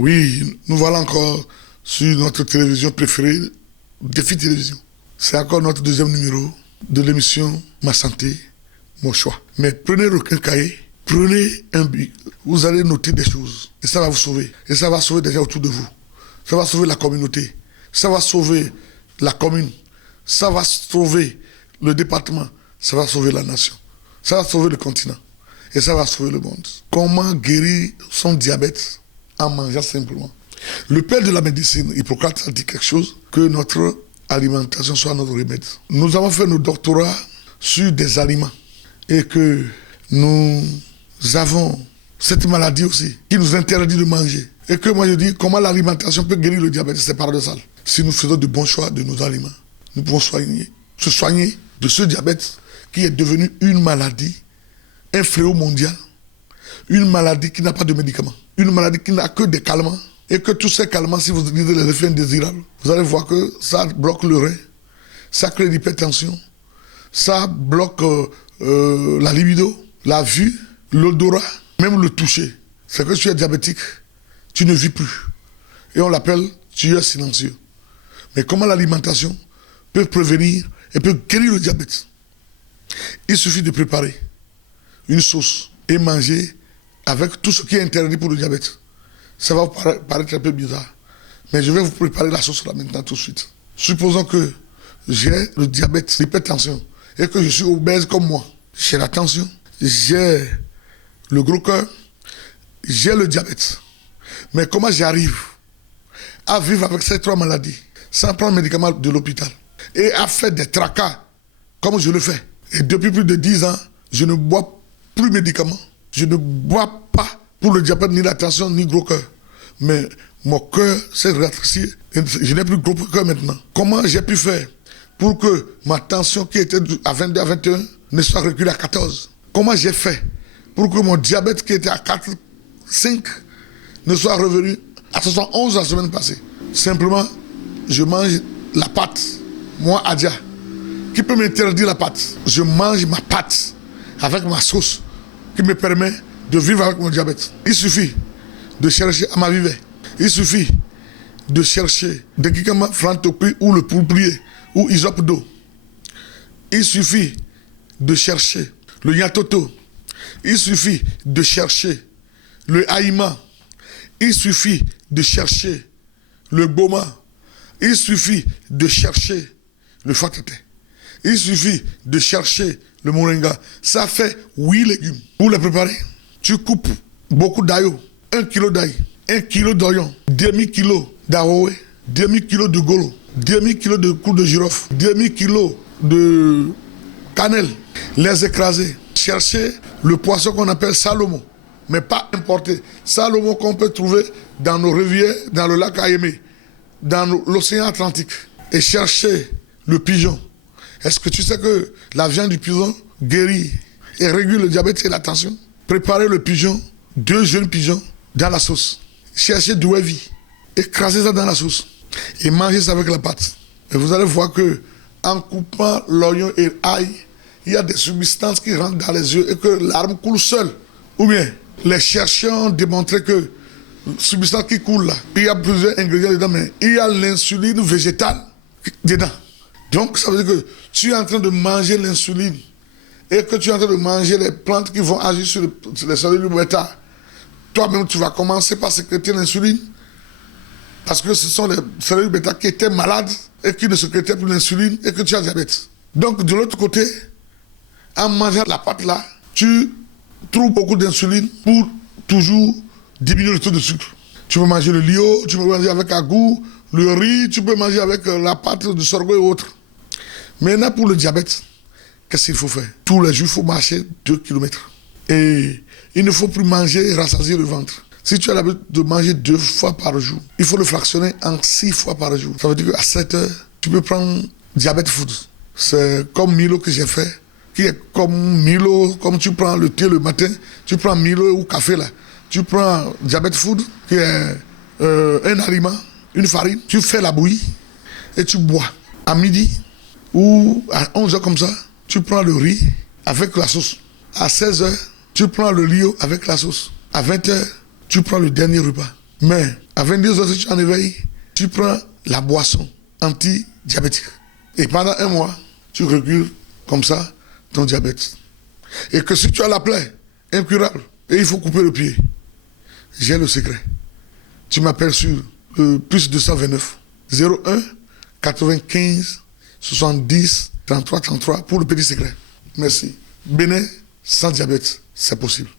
Oui, nous voilà encore sur notre télévision préférée, Défi Télévision. C'est encore notre deuxième numéro de l'émission Ma Santé, Mon Choix. Mais prenez un cahier, prenez un bic, vous allez noter des choses. Et ça va vous sauver. Et ça va sauver des gens autour de vous. Ça va sauver la communauté. Ça va sauver la commune. Ça va sauver le département. Ça va sauver la nation. Ça va sauver le continent. Et ça va sauver le monde. Comment guérir son diabète en mangeant simplement? Le père de la médecine, Hippocrate, a dit quelque chose, que notre alimentation soit notre remède. Nous avons fait nos doctorats sur des aliments et que nous avons cette maladie aussi qui nous interdit de manger. Et que moi je dis, comment l'alimentation peut guérir le diabète? C'est paradoxal. Si nous faisons de bons choix de nos aliments, nous pouvons se soigner de ce diabète qui est devenu une maladie, un fléau mondial, une maladie qui n'a pas de médicaments, une maladie qui n'a que des calmants, et que tous ces calmants, si vous lisez les effets indésirables, vous allez voir que ça bloque le rein, ça crée l'hypertension, ça bloque la libido, la vue, l'odorat, même le toucher. C'est que si tu es diabétique, tu ne vis plus. Et on l'appelle tueur silencieux. Mais comment l'alimentation peut prévenir et peut guérir le diabète? Il suffit de préparer une sauce et manger avec tout ce qui est interdit pour le diabète. Ça va vous paraître un peu bizarre. Mais je vais vous préparer la sauce là maintenant tout de suite. Supposons que j'ai le diabète, l'hypertension, et que je suis obèse comme moi. J'ai la tension, j'ai le gros cœur, j'ai le diabète. Mais comment j'arrive à vivre avec ces trois maladies sans prendre médicaments de l'hôpital et à faire des tracas comme je le fais? Et depuis plus de 10 ans, je ne bois plus de médicaments. Je ne bois pas pour le diabète, ni la tension, ni gros cœur. Mais mon cœur s'est rétréci. Je n'ai plus de gros cœur maintenant. Comment j'ai pu faire pour que ma tension qui était à 22, à 21 ne soit reculée à 14? Comment j'ai fait pour que mon diabète qui était à 4, 5 ne soit revenu à 71 la semaine passée? Simplement, je mange la pâte. Moi, Adja, qui peut m'interdire la pâte? Je mange ma pâte avec ma sauce qui me permet de vivre avec mon diabète. Il suffit de chercher à ma vivre. Il suffit de chercher des médicaments Frantopri ou le Pouplier ou Isope d'eau. Il suffit de chercher le Yatoto. Il suffit de chercher le Haïma. Il suffit de chercher le Boma. Il suffit de chercher le Fatete. Il suffit de chercher le Moringa. Ça fait 8 légumes. Pour les préparer, tu coupes beaucoup d'ail, 1 kg d'ail, 1 kg d'oignon, demi-kilo d'aroé, demi-kilo de golo, demi-kilo de clou de girofle, demi-kilo de cannelle. Les écraser. Chercher le poisson qu'on appelle Salomon, mais pas importé. Salomon qu'on peut trouver dans nos rivières, dans le lac Ayémé, dans l'océan Atlantique. Et chercher le pigeon. Est-ce que tu sais que la viande du pigeon guérit et régule le diabète et la tension? Préparez le pigeon, 2 jeunes pigeons dans la sauce. Cherchez du wavy, écrasez ça dans la sauce et mangez ça avec la pâte. Et vous allez voir que en coupant l'oignon et l'ail, il y a des substances qui rentrent dans les yeux et que l'arme coule seule. Ou bien, les chercheurs ont démontré que substance qui coule là, il y a plusieurs ingrédients dedans, mais il y a l'insuline végétale dedans. Donc, ça veut dire que tu es en train de manger l'insuline et que tu es en train de manger les plantes qui vont agir sur les cellules bêta. Toi-même, tu vas commencer par sécréter l'insuline parce que ce sont les cellules bêta qui étaient malades et qui ne sécrétaient plus l'insuline et que tu as diabète. Donc, de l'autre côté, en mangeant la pâte là, tu trouves beaucoup d'insuline pour toujours diminuer le taux de sucre. Tu peux manger le lio, tu peux manger avec agou, le riz, tu peux manger avec la pâte de sorgho et autres. Maintenant, pour le diabète, qu'est-ce qu'il faut faire? Tous les jours, il faut marcher 2 km. Et il ne faut plus manger et rassasier le ventre. Si tu as l'habitude de manger 2 fois par jour, il faut le fractionner en 6 fois par jour. Ça veut dire qu'à 7 heures, tu peux prendre diabète food. C'est comme Milo que j'ai fait, qui est comme Milo, comme tu prends le thé le matin, tu prends Milo ou café là. Tu prends diabète food, qui est un aliment, une farine, tu fais la bouillie et tu bois. À midi ou à 11 heures comme ça, tu prends le riz avec la sauce. À 16 heures, tu prends le lio avec la sauce. À 20 heures, tu prends le dernier repas. Mais à 22 heures, si tu es en éveil, tu prends la boisson anti-diabétique. Et pendant un mois, tu recules comme ça ton diabète. Et que si tu as la plaie incurable et il faut couper le pied, j'ai le secret. Tu m'appelles sur plus 229 01 95 70 33 33 pour le petit secret. Merci. Bénin sans diabète, c'est possible.